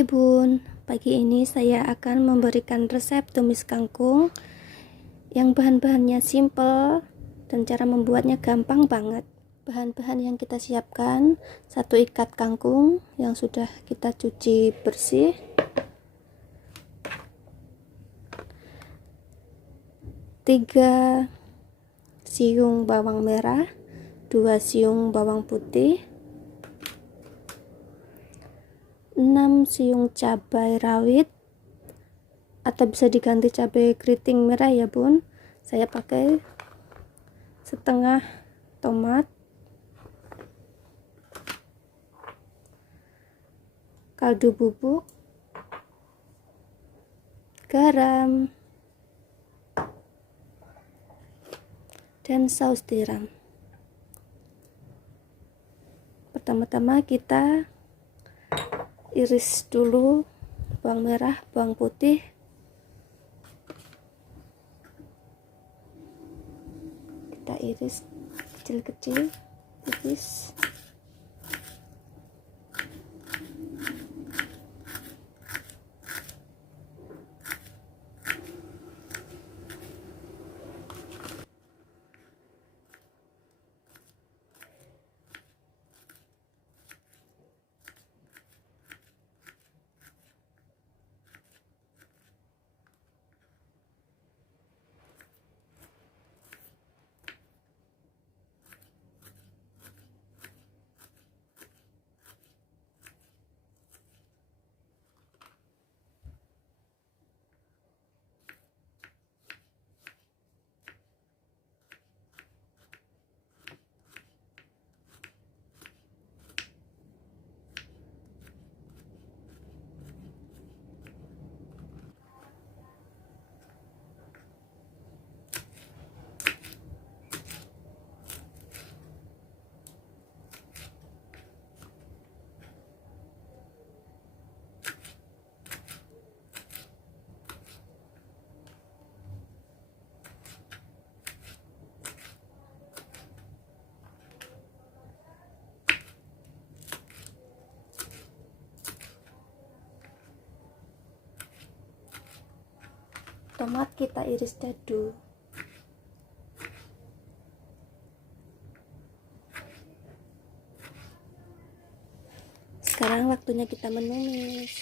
Hai Bun, pagi ini saya akan memberikan resep tumis kangkung yang bahan-bahannya simple dan cara membuatnya gampang banget. Bahan-bahan yang kita siapkan: 1 ikat kangkung yang sudah kita cuci bersih, 3 siung bawang merah, 2 siung bawang putih, 6 siung cabai rawit atau bisa diganti cabai keriting merah ya Bun. Saya pakai setengah tomat, kaldu bubuk, garam, dan saus tiram. Pertama-tama kita iris dulu bawang merah, bawang putih. Kita iris kecil-kecil, tipis. Tomat kita iris dadu. Sekarang waktunya kita menumis.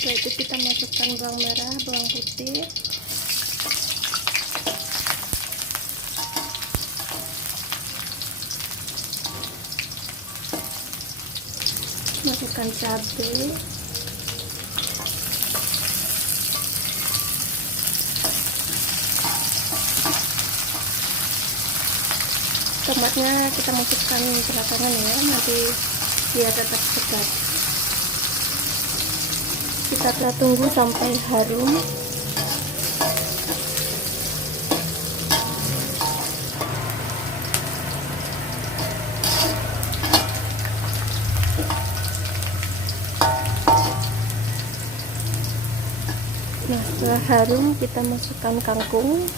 Setelah itu kita masukkan bawang merah, bawang putih, masukkan cabai, tomatnya kita masukkan belakangan ya, nanti biar tetap segar. Kita tunggu sampai harum. Nah, setelah harum kita masukkan kangkung.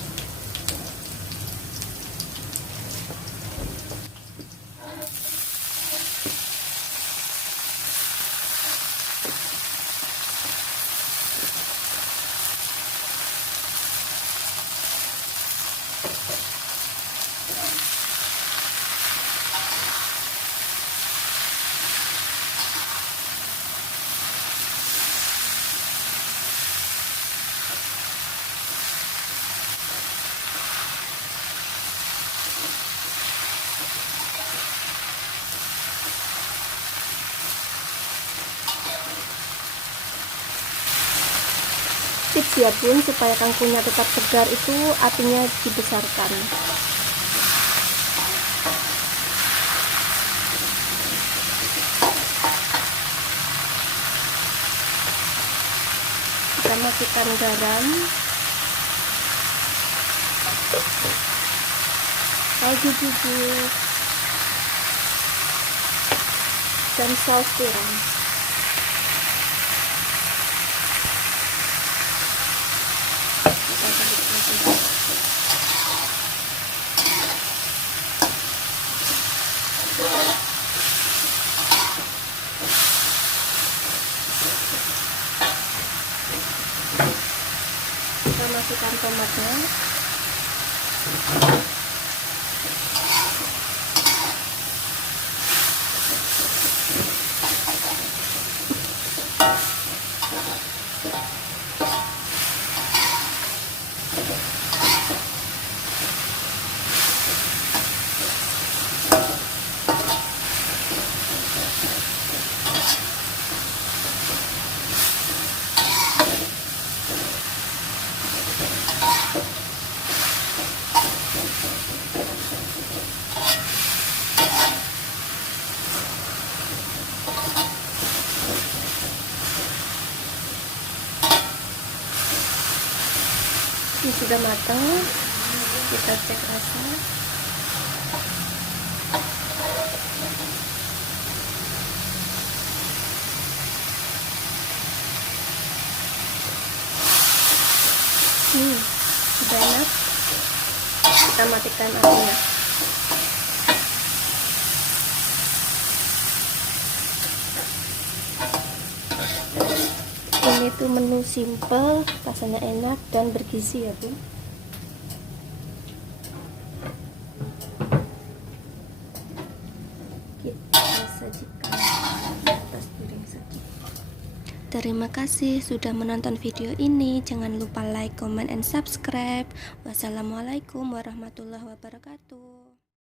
Tips ya Bun, supaya kangkungnya tetap segar itu apinya dibesarkan. Kita masukkan garam, kaldu bubuk, dan saus tiram. masukkan tomatnya. Ini sudah matang, kita cek rasa. Sudah enak. Kita matikan apinya. Ini tuh menu simple, rasanya enak dan bergizi ya Bu. Kita sajikan di atas piring saja. Terima kasih sudah menonton video ini. Jangan lupa like, comment, and subscribe. Wassalamualaikum warahmatullahi wabarakatuh.